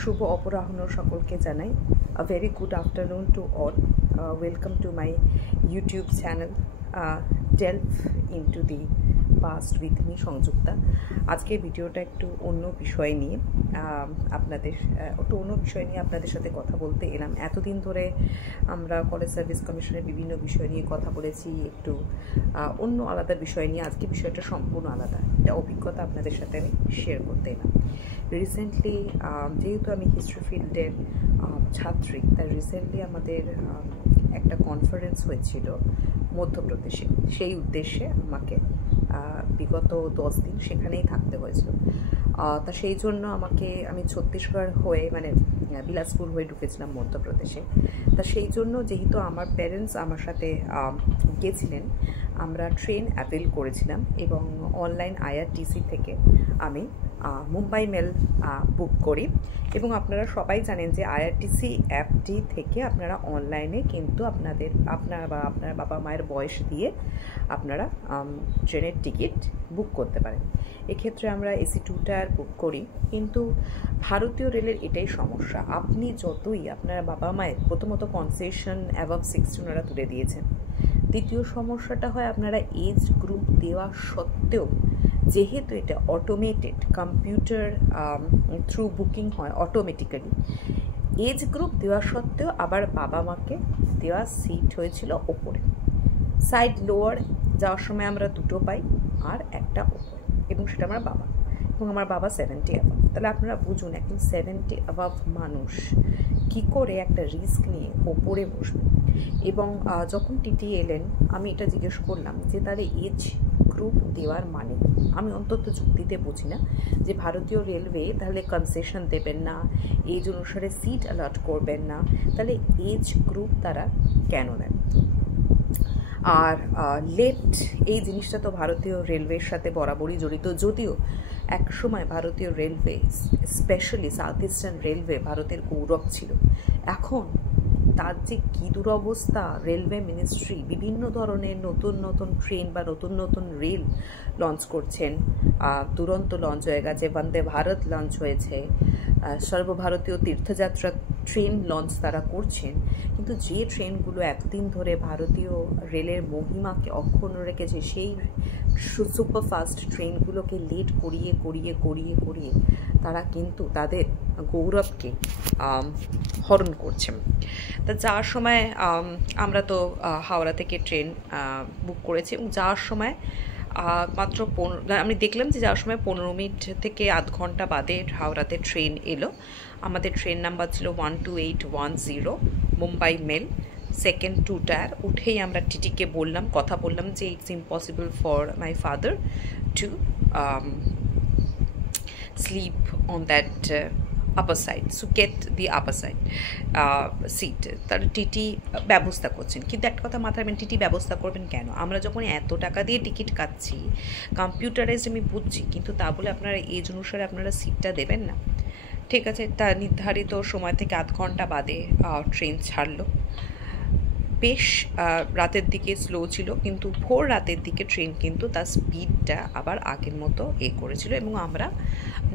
শুভ অপরাহ্ন সকলকে জানাই। A very good afternoon to all. Welcome to my YouTube channel, Delve into the Past with me Sanjukta. আজকে ভিডিওটা একটু অন্য বিষয় নিয়ে আপনাদের সাথে কথা বলতে এলাম। এতদিন ধরে আমরা কলেজ সার্ভিস কমিশনের বিভিন্ন বিষয় নিয়ে কথা বলেছি, একটু অন্য আলাদা বিষয় নিয়ে। আজকে বিষয়টা সম্পূর্ণ আলাদা, একটা অভিজ্ঞতা আপনাদের সাথে আমি শেয়ার করতে এলাম। রিসেন্টলি যেহেতু আমি হিস্ট্রি ফিল্ডের ছাত্রী, তাই রিসেন্টলি আমাদের একটা কনফারেন্স হয়েছিল মধ্যপ্রদেশে। সেই উদ্দেশ্যে আমাকে বিগত 10 দিন সেখানেই থাকতে হয়েছিল। তা সেই জন্য আমি ছত্তিশগড় হয়ে বিলাসপুর হয়ে ঢুকেছিলাম মধ্যপ্রদেশে। তা সেই জন্য যেহেতু আমার প্যারেন্টস আমার সাথে গেছিলেন, আমরা ট্রেন অ্যাভেল করেছিলাম এবং অনলাইন IRTC থেকে আমি মুম্বাই মেল বুক করি। এবং আপনারা সবাই জানেন যে IRTC অ্যাপটি থেকে আপনারা অনলাইনে কিন্তু আপনার বাবা মায়ের বয়স দিয়ে আপনারা ট্রেনের টিকিট বুক করতে পারেন। এক্ষেত্রে আমরা AC 2 টায়ার বুক করি, কিন্তু ভারতীয় রেলের এটাই সমস্যা, আপনি যতই আপনার বাবা মায়ের প্রথমত কনসেশন অ্যাবভ 60 ওনারা তুলে দিয়েছেন। দ্বিতীয় সমস্যাটা হয় আপনারা এজ গ্রুপ দেওয়া সত্ত্বেও, যেহেতু এটা অটোমেটেড কম্পিউটার থ্রু বুকিং হয় অটোমেটিক্যালি, এজ গ্রুপ দেওয়া সত্ত্বেও আবার বাবা মাকে দেওয়া সিট হয়েছিল ওপরে। সাইড লোয়ার যাওয়ার সময় আমরা 2টো পাই আর একটা ওপরে, এবং সেটা আমার বাবা, এবং আমার বাবা 70 অ্যাবাভ। তাহলে আপনারা বুঝুন একজন 70 অ্যাবাভ মানুষ কী করে একটা রিস্ক নিয়ে ওপরে বসবে। এবং যখন TT এলেন, আমি এটা জিজ্ঞেস করলাম যে তাহলে এজ গ্রুপ দেওয়ার মানে, আমি অন্তত যুক্তিতে বুঝি না যে ভারতীয় রেলওয়ে তাহলে কনসেশন দেবেন না, এজ অনুসারে সিট অ্যালট করবেন না, তাহলে এজ গ্রুপ তারা কেন নেন? আর লেট এই জিনিসটা তো ভারতীয় রেলওয়ের সাথে বরাবরই জড়িত, যদিও এক সময় ভারতীয় railway, specially south eastern railway ভারতের গৌরব ছিল। এখন তার যে কী দুরবস্থা, রেলওয়ে মিনিস্ট্রি বিভিন্ন ধরনের নতুন নতুন ট্রেন বা নতুন নতুন রেল লঞ্চ করছেন। দুরন্ত লঞ্চ হয়ে গেছে, বন্দে ভারত লঞ্চ হয়েছে, সর্বভারতীয় তীর্থযাত্রা ট্রেন লঞ্চ তারা করছেন। কিন্তু যে ট্রেনগুলো এতদিন ধরে ভারতীয় রেলের মহিমাকে অক্ষুণ্ণ রেখেছে, সেই সুপারফাস্ট ট্রেনগুলোকে লেট করিয়ে তারা কিন্তু তাদের গৌরবকে হরণ করছেন। তা যাওয়ার সময় আমরা তো হাওড়া থেকে ট্রেন বুক করেছি, এবং যাওয়ার সময় মাত্র আমি দেখলাম যে যাওয়ার সময় 15 মিনিট থেকে আধ ঘন্টা বাদে হাওড়াতে ট্রেন এলো। আমাদের ট্রেন নাম্বার ছিল 12810 মুম্বাই মেল, সেকেন্ড 2 টায়ার। উঠেই আমরা টিটিকে কথা বললাম যে it's impossible for my father to sleep on that upper side, so get the upper side seat. তার টিটি ব্যবস্থা করছেন, কিন্তু একটা কথা মাথায় রাখবেন, টিটি ব্যবস্থা করবেন কেন? আমরা যখন এত টাকা দিয়ে টিকিট কাটছি, কম্পিউটারাইজড আমি বুঝছি, কিন্তু তা বলে আপনারা এজ অনুসারে আপনারা সিটটা দেবেন না। ঠিক আছে, তা নির্ধারিত সময় থেকে আধ ঘন্টা বাদে ট্রেন ছাড়লো। বেশ রাতের দিকে স্লো ছিল, কিন্তু ভোর রাতের দিকে ট্রেন কিন্তু তার স্পিডটা আবার আগের মতো করেছিল, এবং আমরা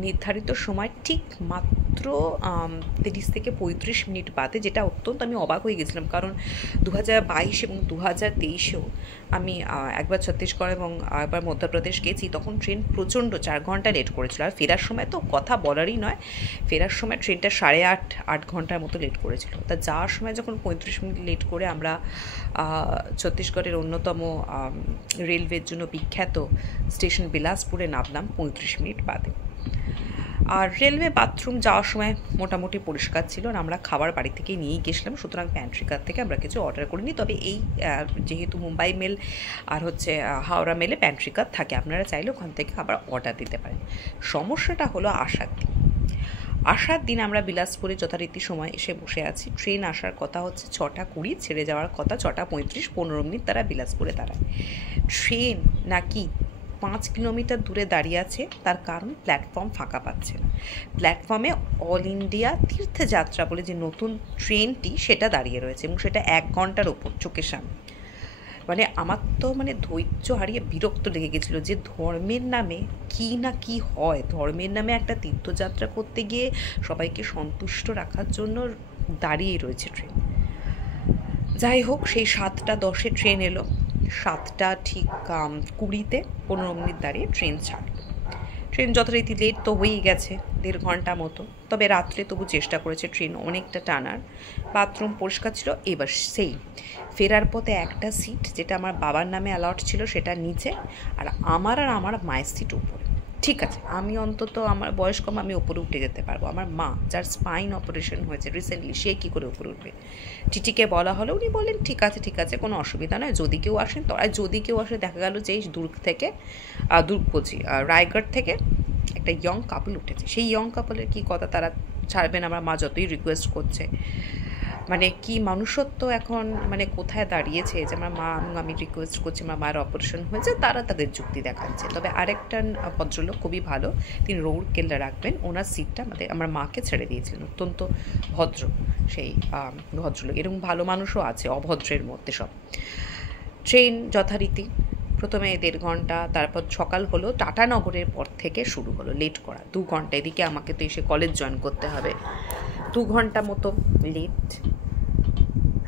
নির্ধারিত সময় ঠিক মাত্র 30 থেকে 35 মিনিট বাদে, যেটা অত্যন্ত আমি অবাক হয়ে গেছিলাম, কারণ 2022 এবং 2023-এও আমি একবার ছত্তিশগড় এবং একবার মধ্যপ্রদেশ গেছি, তখন ট্রেন প্রচণ্ড 4 ঘন্টা লেট করেছিল। আর ফেরার সময় তো কথা বলারই নয়, ফেরার সময় ট্রেনটা 8.5 ঘন্টার মতো লেট করেছিল। তা যাওয়ার সময় যখন 35 মিনিট লেট করে আমরা ছত্তিশগড়ের অন্যতম রেলওয়ের জন্য বিখ্যাত স্টেশন বিলাসপুরে নামলাম 35 মিনিট বাদে। আর রেলওয়ে বাথরুম যাওয়ার সময় মোটামুটি পরিষ্কার ছিল, আর আমরা খাবার বাড়ি থেকে নিয়েই গেছিলাম, সুতরাং প্যান্ট্রিকার থেকে আমরা কিছু অর্ডার করিনি। তবে এই যেহেতু মুম্বাই মেল আর হাওড়া মেলে প্যান্ট্রিকার থাকে, আপনারা চাইলে ওখান থেকে আবার অর্ডার দিতে পারেন। সমস্যাটা হলো আসার দিন আমরা বিলাসপুরে যথারীতি সময় এসে বসে আছি। ট্রেন আসার কথা হচ্ছে 6:20, ছেড়ে যাওয়ার কথা 6:35, 15 মিনিট তারা বিলাসপুরে দাঁড়ায়। ট্রেন নাকি 5 কিলোমিটার দূরে দাঁড়িয়ে আছে, তার কারণ প্ল্যাটফর্ম ফাঁকা পাচ্ছে না। প্ল্যাটফর্মে অল ইন্ডিয়া তীর্থযাত্রা বলে যে নতুন ট্রেনটি, সেটা দাঁড়িয়ে রয়েছে, এবং সেটা 1 ঘন্টার ওপর চোখের সামনে। মানে আমার তো মানে ধৈর্য হারিয়ে বিরক্ত লেগে গেছিলো যে ধর্মের নামে কি না কি হয়, ধর্মের নামে একটা তীর্থযাত্রা করতে গিয়ে সবাইকে সন্তুষ্ট রাখার জন্য দাঁড়িয়ে রয়েছে ট্রেন। যাই হোক, সেই 7:10 ট্রেন এলো, 7টা ঠিক 20-তে 15 মিনিট দাঁড়িয়ে ট্রেন ছাড়লো। ট্রেন যথারীতি লেট তো হয়েই গেছে 1.5 ঘন্টা মতো, তবে রাত্রে তবু চেষ্টা করেছে ট্রেন অনেকটা টানার। বাথরুম পরিষ্কার ছিল। এবার সেই ফেরার পথে একটা সিট যেটা আমার বাবার নামে অ্যালট ছিল সেটা নিচে, আর আমার মায়ের সিট উপরে। ঠিক আছে, আমি অন্তত আমার বয়স কম, আমি ওপরে উঠে যেতে পারবো। আমার মা, যার স্পাইন অপারেশন হয়েছে রিসেন্টলি, সে কী করে উপরে উঠবে? টিটিকে বলা হলো, উনি বললেন ঠিক আছে কোনো অসুবিধা নয়, যদি কেউ আসেন তো। আর যদি কেউ আসে, দেখা গেল যে দুর্গ থেকে রায়গড় থেকে একটা ইয়ং কাপল উঠেছে। সেই ইয়ং কাপলের কী কথা, তারা ছাড়বেন আমার মা যতই রিকোয়েস্ট করছে। মানে কি মানুষত্ব এখন মানে কোথায় দাঁড়িয়েছে যে আমার মা, আমি রিকোয়েস্ট করছি, আমার মায়ের অপারেশন হয়েছে, তারা তাদের যুক্তি দেখাচ্ছে। তবে আরেকটা ভদ্রলোক খুবই ভালো, তিনি রৌড়কেল্লা রাখবেন, ওনার সিটটা আমার মাকে ছেড়ে দিয়েছিলেন। অত্যন্ত ভদ্র সেই ভদ্রলোক। এরকম ভালো মানুষও আছে অভদ্রের মধ্যে সব। ট্রেন যথারীতি প্রথমে 1.5 ঘন্টা, তারপর সকাল হলো, টাটানগরের পর থেকে শুরু হলো লেট করা 2 ঘন্টা। এদিকে আমাকে তো এসে কলেজ জয়েন করতে হবে, 2 ঘন্টা মতো লেট।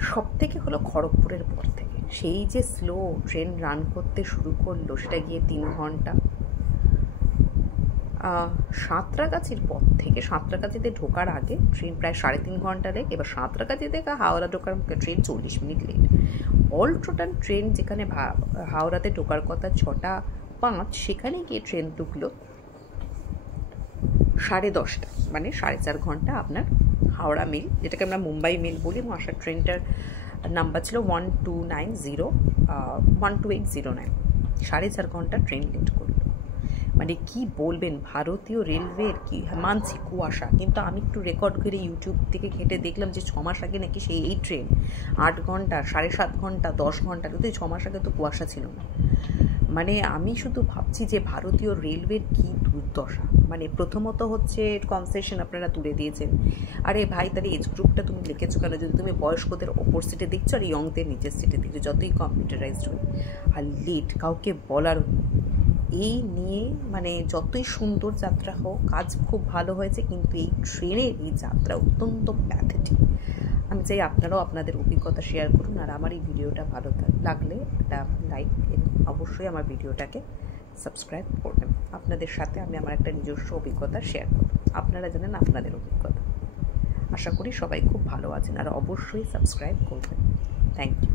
সব থেকে হলো খড়গপুরের পর থেকে। সেই যে স্লো ট্রেন রান করতে শুরু করলো, সেটা গিয়ে 3 ঘন্টা। সাঁতরাগাছির পর থেকে, সাঁতরাগাছিতে ঢোকার আগে ট্রেন প্রায় 3.5 ঘন্টা লেট। এবার সাঁতরাগাছি থেকে হাওড়া ঢোকার train 40 minute late. All total train যেখানে হাওড়াতে ঢোকার কথা 6:05, সেখানে গিয়ে ট্রেন ঢুকলো 10:30, মানে 4.5 ঘন্টা আপনার হাওড়া মেল, যেটাকে আমরা মুম্বাই মেল বলি, এবং আসার ট্রেনটার নাম্বার ছিল 1280 4.5 ঘন্টা ট্রেন লেট করলো। মানে কি বলবেন, ভারতীয় রেলওয়ের কি, মানছি কুয়াশা, কিন্তু আমি একটু রেকর্ড করে ইউটিউব থেকে ঘেঁটে দেখলাম যে 6 মাস আগে নাকি এই ট্রেন 8 ঘন্টা, 7.5 ঘন্টা, 10 ঘন্টা, কিন্তু এই 6 মাস আগে তো কুয়াশা ছিল না। মানে আমি শুধু ভাবছি যে ভারতীয় রেলওয়ের কী দুর্দশা। মানে প্রথমত হচ্ছে কনসেশন আপনারা তুলে দিয়েছেন। আরে ভাই, তাহলে এজ গ্রুপটা তুমি লিখেছো কেন? যদি তুমি বয়স্কদের ওপর সিটে দেখছো আর ইয়ংদের নিচের সিটে দেখছো, যতই কম্পিউটারাইজড হয়। আর লেট কাউকে বলার এই নিয়ে, মানে যতই সুন্দর যাত্রা হোক, কাজ খুব ভালো হয়েছে, কিন্তু এই ট্রেনের এই যাত্রা অত্যন্ত প্যাথেটিক। আমি চাই আপনারাও আপনাদের অভিজ্ঞতা শেয়ার করুন, আর আমার এই ভিডিওটা ভালো লাগলে একটা লাইক, অবশ্যই আমার ভিডিওটাকে সাবস্ক্রাইব করবেন। আপনাদের সাথে আমি আমার একটা নিজস্ব অভিজ্ঞতা শেয়ার করব, আপনারা জানেন আপনাদের অভিজ্ঞতা। আশা করি সবাই খুব ভালো আছেন, আর অবশ্যই সাবস্ক্রাইব করবেন। Thank you.